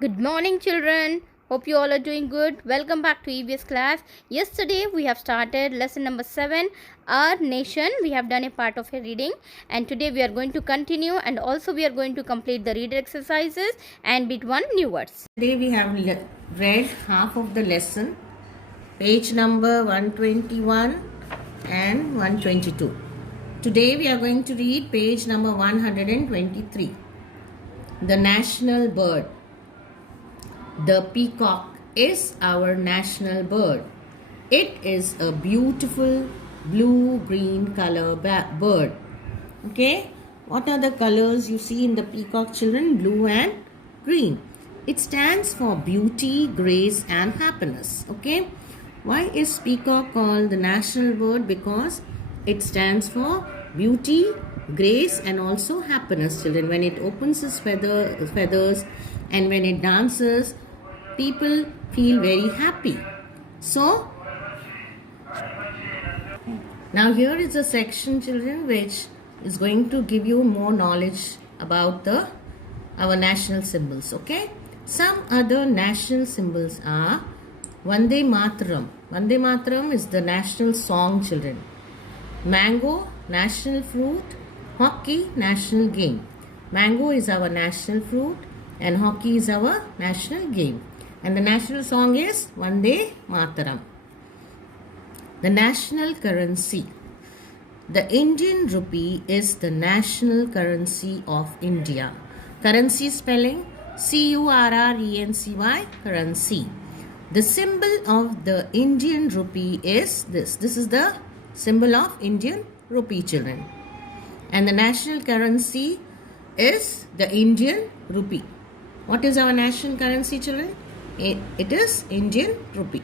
Good morning, children. Hope you all are doing good. Welcome back to EVS class. Yesterday, we have started lesson number 7, Our Nation. We have done a part of a reading, and today we are going to continue, and also we are going to complete the reader exercises and bit one new words. Today we have read half of the lesson, page number 121 and 122. Today we are going to read page number 123. The national bird. The peacock is our national bird. It is a beautiful blue-green color bird. Okay, what are the colors you see in the peacock, children? Blue and green. It stands for beauty, grace and happiness. Okay, why is peacock called the national bird? Because it stands for beauty, grace and also happiness, children. When it opens its feathers and when it dances, people feel very happy. So now here is a section, children, which is going to give you more knowledge about our national symbols. Okay, some other national symbols are Vande Mataram. Vande Mataram is the national song, children. Mango, national fruit. Hockey, national game. Mango is our national fruit and hockey is our national game. And the national song is Vande Mataram. The national currency. The Indian rupee is the national currency of India. Currency spelling CURRENCY, currency. The symbol of the Indian rupee is this. This is the symbol of Indian rupee, children. And the national currency is the Indian rupee. What is our national currency, children? It is Indian rupee.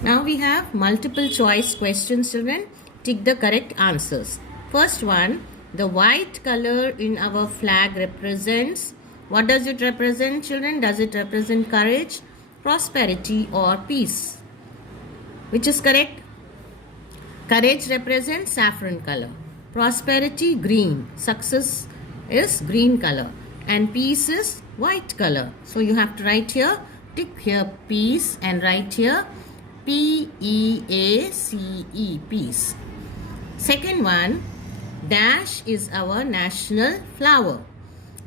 Now we have multiple choice questions, children. Tick the correct answers. First one, the white color in our flag represents, what does it represent, children? Does it represent courage, prosperity or peace? Which is correct? Courage represents saffron color. Prosperity, green. Success is green color. And peace is white color. So you have to write here, tick here peace and write here PEACE, peace. Second one, dash is our national flower.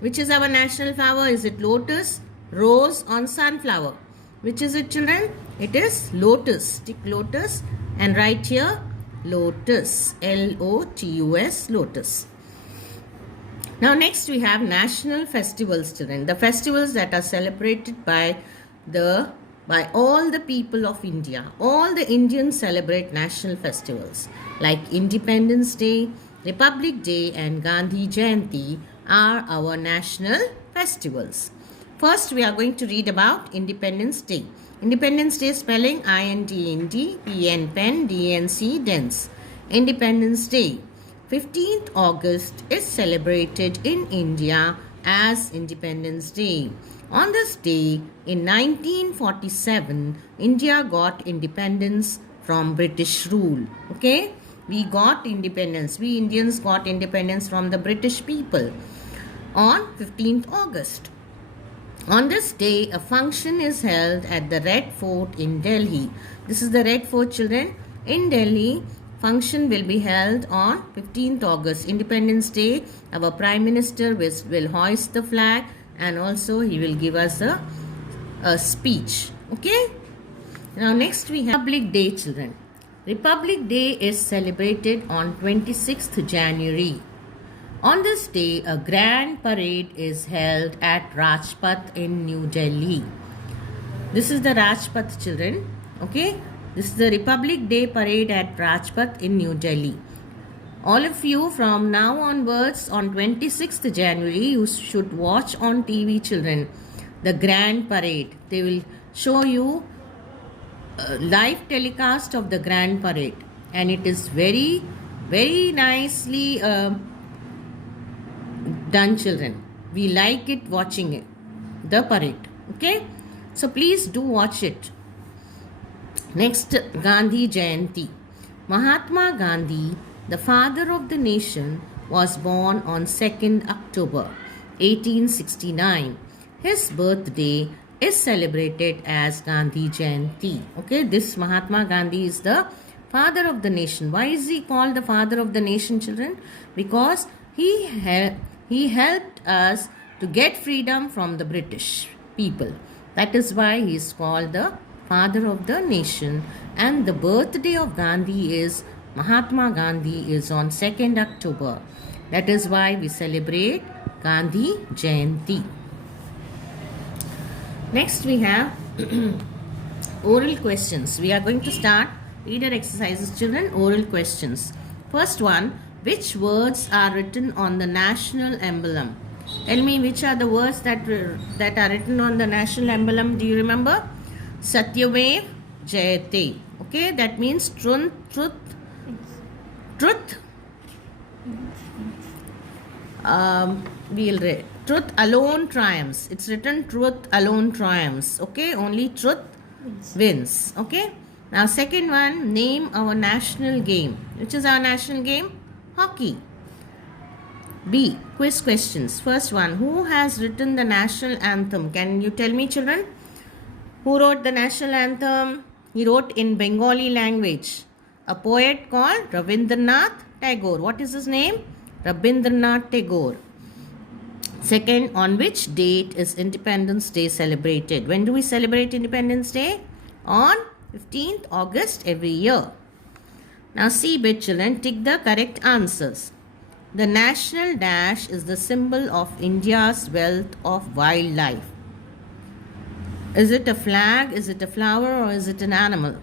Which is our national flower? Is it lotus, rose or sunflower? Which is it, children? It is lotus. Tick lotus and write here lotus, LOTUS, lotus. Now next we have national festivals, children. The festivals that are celebrated by all the people of India. All the Indians celebrate national festivals like Independence Day, Republic Day and Gandhi Jayanti are our national festivals. First we are going to read about Independence Day. Independence Day spelling INDND, PN pen, DNC dense. Independence Day. 15th August is celebrated in India as Independence Day. On this day, in 1947, India got independence from British rule. Okay? We got independence. We Indians got independence from the British people on 15th August. On this day, a function is held at the Red Fort in Delhi. This is the Red Fort, children. In Delhi, function will be held on 15th August, Independence Day. Our Prime Minister will hoist the flag and also he will give us a speech. Okay? Now next we have Republic Day, children. Republic Day is celebrated on 26th January. On this day, a grand parade is held at Rajpath in New Delhi. This is the Rajpath, children. Okay? This is the Republic Day parade at Rajpath in New Delhi. All of you from now onwards on 26th January, you should watch on TV, children, the grand parade. They will show you a live telecast of the grand parade. And it is very, very nicely done, children. We like it watching it, the parade. Okay? So please do watch it. Next, Gandhi Jayanti. Mahatma Gandhi, the father of the nation, was born on 2nd October 1869. his birthday is celebrated as Gandhi Jayanti. Okay, this Mahatma Gandhi is the father of the nation. Why is he called the father of the nation, children? Because he helped us to get freedom from the British people. That is why he is called the father of the nation. And the birthday of Gandhi is Mahatma Gandhi is on 2nd October. That is why we celebrate Gandhi Jayanti. Next we have oral questions. We are going to start reader exercises, children. Oral questions. First one, which words are written on the national emblem? Tell me which are the words that are written on the national emblem. Do you remember? Satyamev Jayate. Okay, that means truth. We'll read. Truth alone triumphs. It's written truth alone triumphs. Okay, only truth wins. Okay. Now second one, name our national game. Which is our national game? Hockey. B, quiz questions. First one, who has written the national anthem? Can you tell me, children? Who wrote the national anthem? He wrote in Bengali language. A poet called Rabindranath Tagore. What is his name? Rabindranath Tagore. Second, on which date is Independence Day celebrated? When do we celebrate Independence Day? On 15th August every year. Now see bit, children, tick the correct answers. The national dash is the symbol of India's wealth of wildlife. Is it a flag, is it a flower, or is it an animal?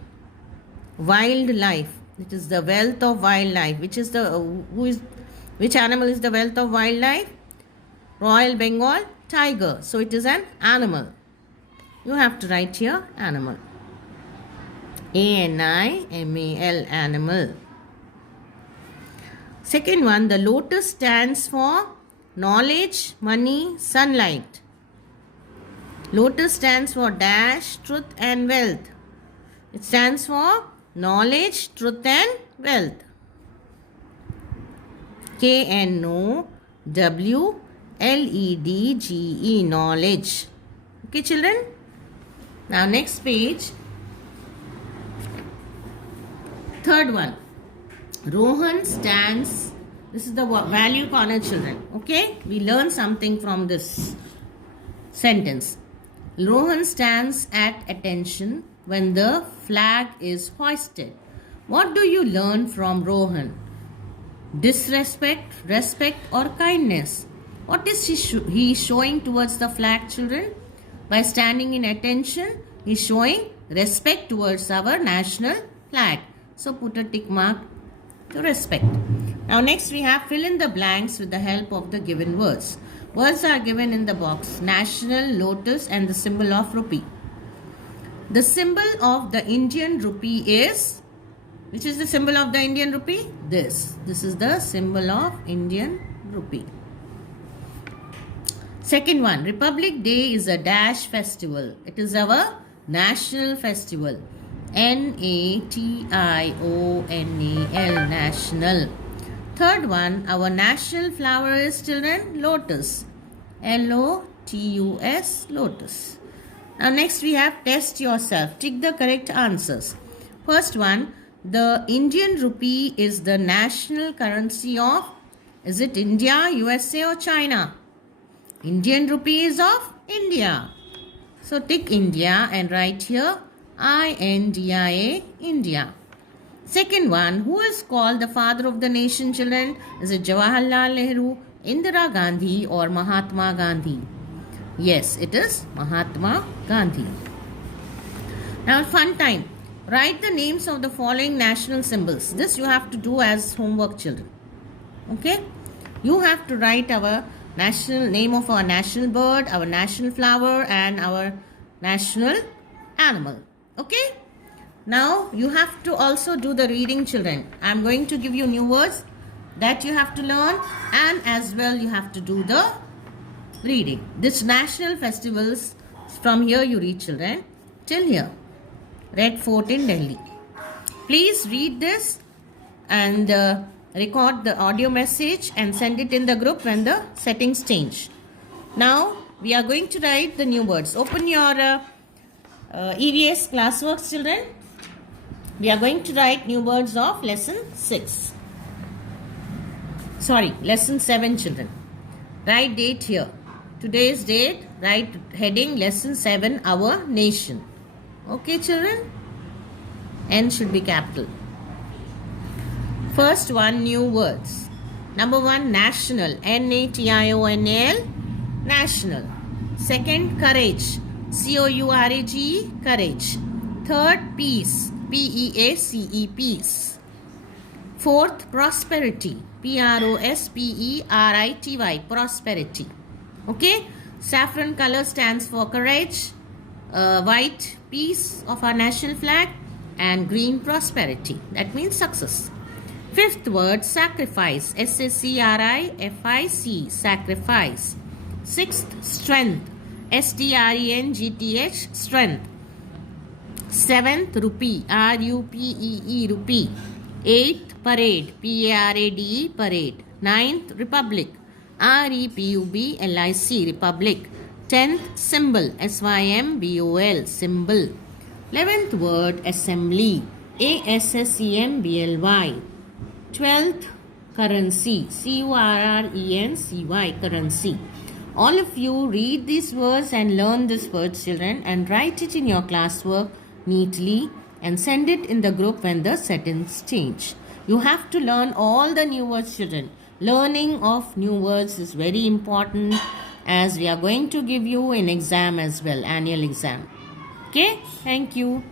Wildlife. It is the wealth of wildlife. Which animal is the wealth of wildlife? Royal Bengal tiger. So it is an animal. You have to write here animal. A-N-I-M-A-L, animal. Second one, the lotus stands for knowledge, money, sunlight. Lotus stands for dash, truth and wealth. It stands for knowledge, truth and wealth. K-N-O-W-L-E-D-G-E, knowledge. Okay, children? Now next page. Third one, Rohan stands. This is the value corner, children. Okay, we learn something from this sentence. Rohan stands at attention when the flag is hoisted. What do you learn from Rohan? Disrespect, respect, or kindness? What is he showing towards the flag, children? By standing in attention, he is showing respect towards our national flag. So put a tick mark to respect. Now next we have fill in the blanks with the help of the given words. Words are given in the box. National, lotus, and the symbol of rupee. The symbol of the Indian rupee is, which is the symbol of the Indian rupee? This. This is the symbol of Indian rupee. Second one, Republic Day is a dash festival. It is our national festival. N-A-T-I-O-N-A-L, national. Third one, our national flower is, children, lotus. L-O-T-U-S, lotus. Now next we have test yourself. Tick the correct answers. First one, the Indian rupee is the national currency of, is it India, USA or China? Indian rupee is of India. So tick India and write here I-N-D-I-A, India. Second one, who is called the father of the nation, children? Is it Jawaharlal Nehru, Indira Gandhi or Mahatma Gandhi? Yes, it is Mahatma Gandhi. Now fun time. Write the names of the following national symbols. This you have to do as homework, children. Okay? You have to write our national name of our national bird, our national flower and our national animal. Okay? Now you have to also do the reading, children. I am going to give you new words that you have to learn, and as well you have to do the reading. This national festivals, from here you read, children, till here. Red Fort in Delhi. Please read this and record the audio message and send it in the group when the settings change. Now we are going to write the new words. Open your EVS classworks, children. We are going to write new words of lesson 6. Sorry, lesson 7, children. Write date here. Today's date, write heading lesson 7, our nation. Okay, children? N should be capital. First one, new words. Number 1, national. National. National. Second, courage. Courage. Courage. Third, peace. Peace. Peace. Fourth, prosperity. Prosperity. Prosperity. Okay. Saffron color stands for courage. White, peace of our national flag. And green, prosperity. That means success. Fifth word, sacrifice. SACRIFIC. Sacrifice. Sixth, strength. STRENGTH. Strength. Seventh, rupee. RUPEE. Rupee. Eighth, parade. PARADE. Parade. Ninth, republic. REPUBLIC. Republic. 10th, symbol. SYMBOL. Symbol. 11th word, assembly. ASSEMBLY. 12th, currency. CURRENCY. Currency. All of you read these words and learn these words, children, and write it in your classwork neatly and send it in the group when the settings change. You have to learn all the new words, children. Learning of new words is very important, as we are going to give you an exam as well, annual exam. Okay, thank you.